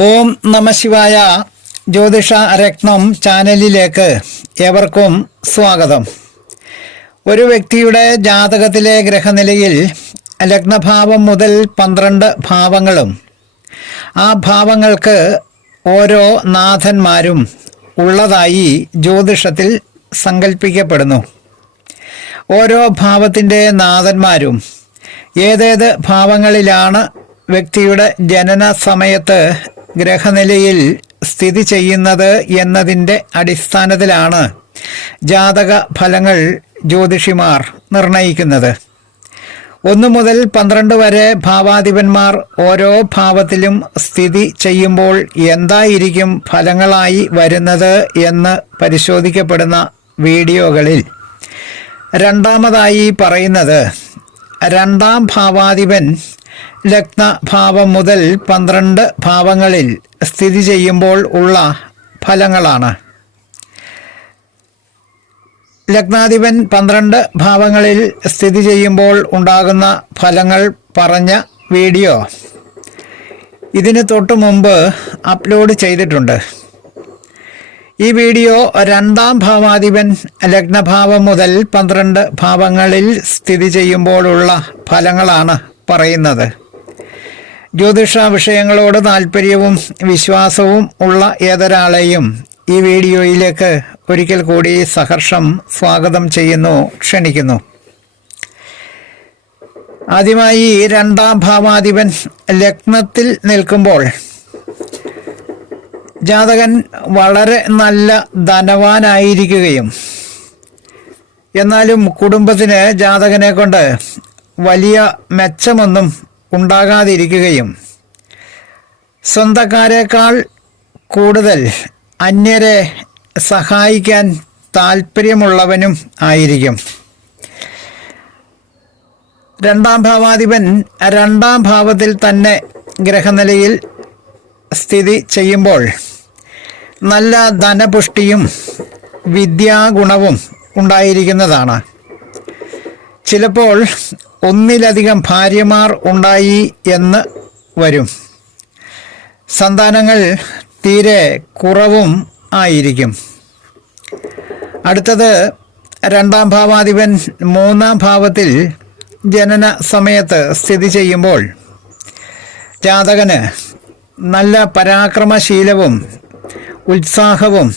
ഓം നമശിവായ ജ്യോതിഷ രത്നം ചാനലിലേക്ക് ഏവർക്കും സ്വാഗതം. ഒരു വ്യക്തിയുടെ ജാതകത്തിലെ ഗ്രഹനിലയിൽ ലഗ്നഭാവം മുതൽ പന്ത്രണ്ട് ഭാവങ്ങളും ആ ഭാവങ്ങൾക്ക് ഓരോ നാഥന്മാരും ഉള്ളതായി ജ്യോതിഷത്തിൽ സങ്കല്പിക്കപ്പെടുന്നു ഓരോ ഭാവത്തിന്റെ നാഥന്മാരും ഏതേത് ഭാവങ്ങളിലാണ് വ്യക്തിയുടെ ജനന സമയത്ത് ഗ്രഹനിലയിൽ സ്ഥിതി ചെയ്യുന്നത് എന്നതിന്റെ അടിസ്ഥാനത്തിലാണ് ജാതക ഫലങ്ങൾ ജ്യോതിഷിമാർ നിർണയിക്കുന്നത്. ഒന്നു മുതൽ പന്ത്രണ്ട് വരെ ഭാവാധിപന്മാർ ഓരോ ഭാവത്തിലും സ്ഥിതി ചെയ്യുമ്പോൾ എന്തായിരിക്കും ഫലങ്ങളായി വരുന്നത് എന്ന് പരിശോധിക്കപ്പെടുന്ന വീഡിയോകളിൽ. രണ്ടാമതായി പറയുന്നത് രണ്ടാം ഭാവാധിപൻ ലഗ്നഭാവം മുതൽ പന്ത്രണ്ട് ഭാവങ്ങളിൽ സ്ഥിതി ചെയ്യുമ്പോൾ ഉള്ള ഫലങ്ങളാണ്. ലഗ്നാധിപൻ പന്ത്രണ്ട് ഭാവങ്ങളിൽ സ്ഥിതി ചെയ്യുമ്പോൾ ഉണ്ടാകുന്ന ഫലങ്ങൾ പറഞ്ഞ വീഡിയോ ഇതിന് തൊട്ട് മുമ്പ് അപ്ലോഡ് ചെയ്തിട്ടുണ്ട്. ഈ വീഡിയോ രണ്ടാം ഭാവാധിപൻ ലഗ്നഭാവം മുതൽ പന്ത്രണ്ട് ഭാവങ്ങളിൽ സ്ഥിതി ചെയ്യുമ്പോഴുള്ള ഫലങ്ങളാണ്. പറയുന്നത്. ജ്യോതിഷ വിഷയങ്ങളോട് താല്പര്യവും വിശ്വാസവും ഉള്ള ഏതൊരാളെയും ഈ വീഡിയോയിലേക്ക് ഒരിക്കൽ കൂടി സഹർഷം സ്വാഗതം ചെയ്യുന്നു ക്ഷണിക്കുന്നു. ആദ്യമായി രണ്ടാം ഭാവാധിപൻ ലഗ്നത്തിൽ നിൽക്കുമ്പോൾ ജാതകൻ വളരെ നല്ല ധനവാനായിരിക്കുകയും എന്നാലും കുടുംബത്തിന് ജാതകനെ കൊണ്ട് വലിയ മെച്ചമൊന്നും ഉണ്ടാകാതിരിക്കുകയും സ്വന്തക്കാരേക്കാൾ കൂടുതൽ അന്യരെ സഹായിക്കാൻ താല്പര്യമുള്ളവനും ആയിരിക്കും. രണ്ടാം ഭാവാധിപൻ രണ്ടാം ഭാവത്തിൽ തന്നെ ഗ്രഹനിലയിൽ സ്ഥിതി ചെയ്യുമ്പോൾ നല്ല ധനപുഷ്ടിയും വിദ്യാഗുണവും ഉണ്ടായിരിക്കുന്നതാണ്. ചിലപ്പോൾ ഒന്നിലധികം ഭാര്യമാർ ഉണ്ടായി എന്ന് വരും. സന്താനങ്ങൾ തീരെ കുറവും ആയിരിക്കും. അടുത്തത് രണ്ടാം ഭാവാധിപൻ മൂന്നാം ഭാവത്തിൽ ജനന സമയത്ത് സ്ഥിതി ചെയ്യുമ്പോൾ ജാതകന് നല്ല പരാക്രമശീലവും ഉത്സാഹവും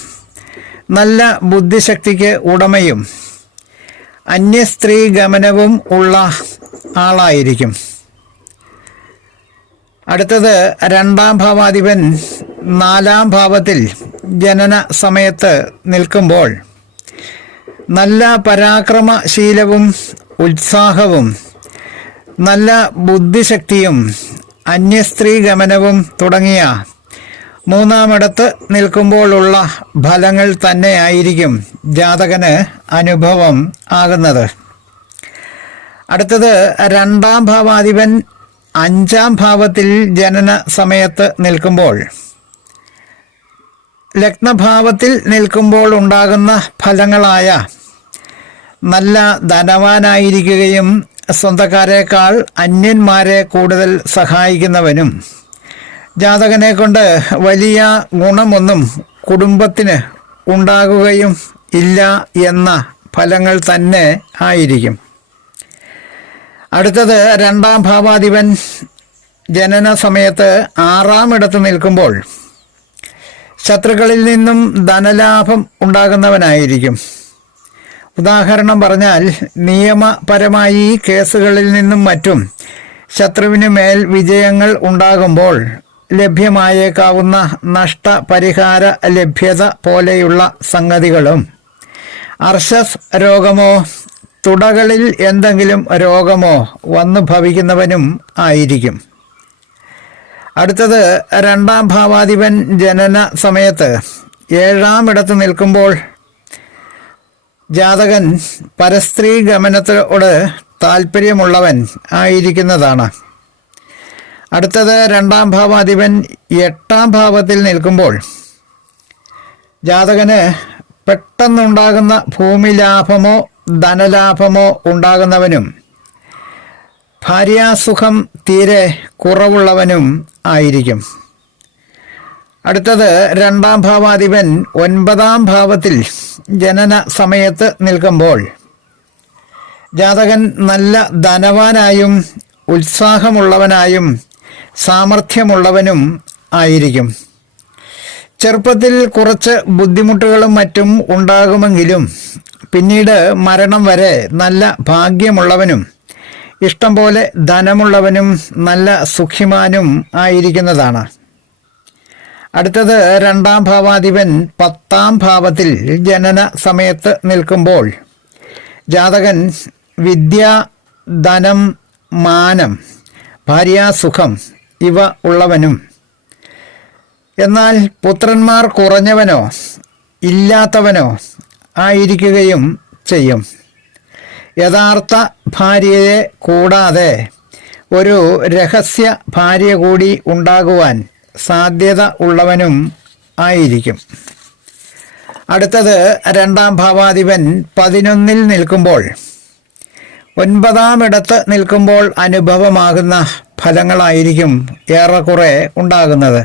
നല്ല ബുദ്ധിശക്തിക്ക് ഉടമയും അന്യസ്ത്രീ ഗമനവും ഉള്ള ആളായിരിക്കും. അടുത്തത് രണ്ടാം ഭാവാധിപൻ നാലാം ഭാവത്തിൽ ജനന സമയത്ത് നിൽക്കുമ്പോൾ നല്ല പരാക്രമശീലവും ഉത്സാഹവും നല്ല ബുദ്ധിശക്തിയും അന്യസ്ത്രീ ഗമനവും തുടങ്ങിയ മൂന്നാമിടത്ത് നിൽക്കുമ്പോഴുള്ള ഫലങ്ങൾ തന്നെയായിരിക്കും ജാതകന് അനുഭവം ആകുന്നത്. അടുത്തത് രണ്ടാം ഭാവാധിപൻ അഞ്ചാം ഭാവത്തിൽ ജനന സമയത്ത് നിൽക്കുമ്പോൾ. ലഗ്നഭാവത്തിൽ നിൽക്കുമ്പോൾ ഉണ്ടാകുന്ന ഫലങ്ങളായ നല്ല ധനവാനായിരിക്കുകയും സ്വന്തക്കാരേക്കാൾ അന്യന്മാരെ കൂടുതൽ സഹായിക്കുന്നവനും ജാതകനെ കൊണ്ട് വലിയ ഗുണമൊന്നും കുടുംബത്തിന് ഉണ്ടാകുകയും ഇല്ല എന്ന ഫലങ്ങൾ തന്നെ ആയിരിക്കും. അടുത്തത് രണ്ടാം ഭാവാധിപൻ ജനന സമയത്ത് ആറാം ഇടത്ത് നിൽക്കുമ്പോൾ ശത്രുക്കളിൽ നിന്നും ധനലാഭം ഉണ്ടാകുന്നവനായിരിക്കും. ഉദാഹരണം പറഞ്ഞാൽ നിയമപരമായി കേസുകളിൽ നിന്നും മറ്റും ശത്രുവിന് മേൽ വിജയങ്ങൾ ഉണ്ടാകുമ്പോൾ ലഭ്യമായേക്കാവുന്ന നഷ്ടപരിഹാര ലഭ്യത പോലെയുള്ള സംഗതികളും. അർഷസ് രോഗമോ തുടകളിൽ എന്തെങ്കിലും രോഗമോ വന്നു ഭവിക്കുന്നവനും ആയിരിക്കും. അടുത്തത് രണ്ടാം ഭാവാധിപൻ ജനന സമയത്ത് ഏഴാം ഇടത്ത് നിൽക്കുമ്പോൾ ജാതകൻ പരസ്ത്രീ ഗമനത്തോട് താല്പര്യമുള്ളവൻ ആയിരിക്കുന്നതാണ്. അടുത്തത് രണ്ടാം ഭാവാധിപൻ എട്ടാം ഭാവത്തിൽ നിൽക്കുമ്പോൾ ജാതകന് പെട്ടെന്നുണ്ടാകുന്ന ഭൂമി ലാഭമോ ധനലാഭമോ ഉണ്ടാകുന്നവനും ഭാര്യാസുഖം തീരെ കുറവുള്ളവനും ആയിരിക്കും. അടുത്തത് രണ്ടാം ഭാവാധിപൻ ഒൻപതാം ഭാവത്തിൽ ജനന സമയത്ത് നിൽക്കുമ്പോൾ ജാതകൻ നല്ല ധനവാനായും ഉത്സാഹമുള്ളവനായും സാമർഥ്യമുള്ളവനും ആയിരിക്കും. ചെറുപ്പത്തിൽ കുറച്ച് ബുദ്ധിമുട്ടുകളും മറ്റും ഉണ്ടാകുമെങ്കിലും പിന്നീട് മരണം വരെ നല്ല ഭാഗ്യമുള്ളവനും ഇഷ്ടം പോലെ ധനമുള്ളവനും നല്ല സുഖിമാനും ആയിരിക്കുന്നതാണ്. അടുത്തത് രണ്ടാം ഭാവാധിപൻ പത്താം ഭാവത്തിൽ ജനന സമയത്ത് നിൽക്കുമ്പോൾ ജാതകൻ വിദ്യ ധനം മാനം ഭാര്യാസുഖം ഇവ ഉള്ളവനും. എന്നാൽ പുത്രന്മാർ കുറഞ്ഞവനോ ഇല്ലാത്തവനോ ആയിരിക്കുകയും ചെയ്യും. യഥാർത്ഥ ഭാര്യയെ കൂടാതെ ഒരു രഹസ്യ ഭാര്യ കൂടി ഉണ്ടാകുവാൻ സാധ്യത ഉള്ളവനും ആയിരിക്കും. അടുത്തത് രണ്ടാം ഭാവാധിപൻ പതിനൊന്നിൽ നിൽക്കുമ്പോൾ ഒൻപതാമിടത്ത് നിൽക്കുമ്പോൾ അനുഭവമാകുന്ന ഫലങ്ങളായിരിക്കും ഏറെക്കുറെ ഉണ്ടാകുന്നത്.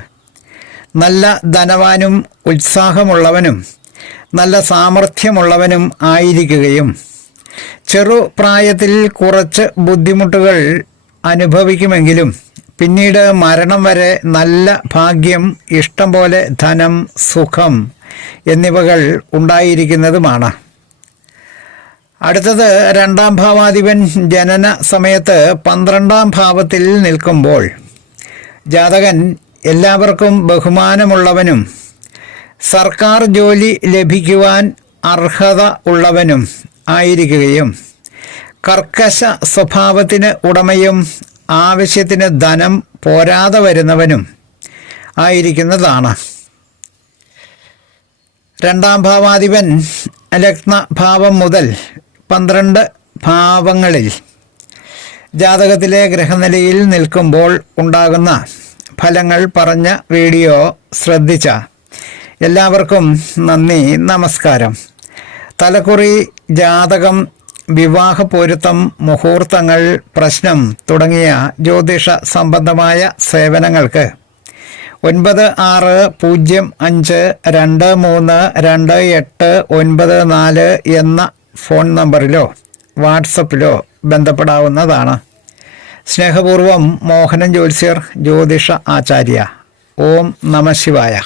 നല്ല ധനവാനും ഉത്സാഹമുള്ളവനും നല്ല സാമർഥ്യമുള്ളവനും ആയിരിക്കുകയും ചെറുപ്രായത്തിൽ കുറച്ച് ബുദ്ധിമുട്ടുകൾ അനുഭവിക്കുമെങ്കിലും പിന്നീട് മരണം വരെ നല്ല ഭാഗ്യം ഇഷ്ടം പോലെ ധനം സുഖം എന്നിവകൾ ഉണ്ടായിരിക്കുന്നതുമാണ്. അടുത്തത് രണ്ടാം ഭാവാധിപൻ ജനന സമയത്ത് പന്ത്രണ്ടാം ഭാവത്തിൽ നിൽക്കുമ്പോൾ ജാതകൻ എല്ലാവർക്കും ബഹുമാനമുള്ളവനും സർക്കാർ ജോലി ലഭിക്കുവാൻ അർഹത ഉള്ളവനും ആയിരിക്കുകയും കർക്കശ സ്വഭാവത്തിന് ഉടമയും ആവശ്യത്തിന് ധനം പോരാതെ വരുന്നവനും ആയിരിക്കുന്നതാണ്. രണ്ടാം ഭാവാധിപൻ ലഗ്ന ഭാവം മുതൽ പന്ത്രണ്ട് ഭാവങ്ങളിൽ ജാതകത്തിലെ ഗ്രഹനിലയിൽ നിൽക്കുമ്പോൾ ഉണ്ടാകുന്ന ഫലങ്ങൾ പറഞ്ഞ വീഡിയോ ശ്രദ്ധിച്ച എല്ലാവർക്കും നന്ദി നമസ്കാരം. തലക്കുറി ജാതകം വിവാഹ പൊരുത്തം മുഹൂർത്തങ്ങൾ പ്രശ്നം തുടങ്ങിയ ജ്യോതിഷ സംബന്ധമായ സേവനങ്ങൾക്ക് ഒൻപത് ആറ് പൂജ്യം അഞ്ച് രണ്ട് മൂന്ന് രണ്ട് എട്ട് ഒൻപത് നാല് എന്ന ഫോൺ നമ്പറിലോ വാട്സപ്പിലോ ബന്ധപ്പെടാവുന്നതാണ്. സ്നേഹപൂർവം മോഹനൻ ജ്യോത്സ്യർ ജ്യോതിഷ ആചാര്യ. ഓം നമ ശിവായ.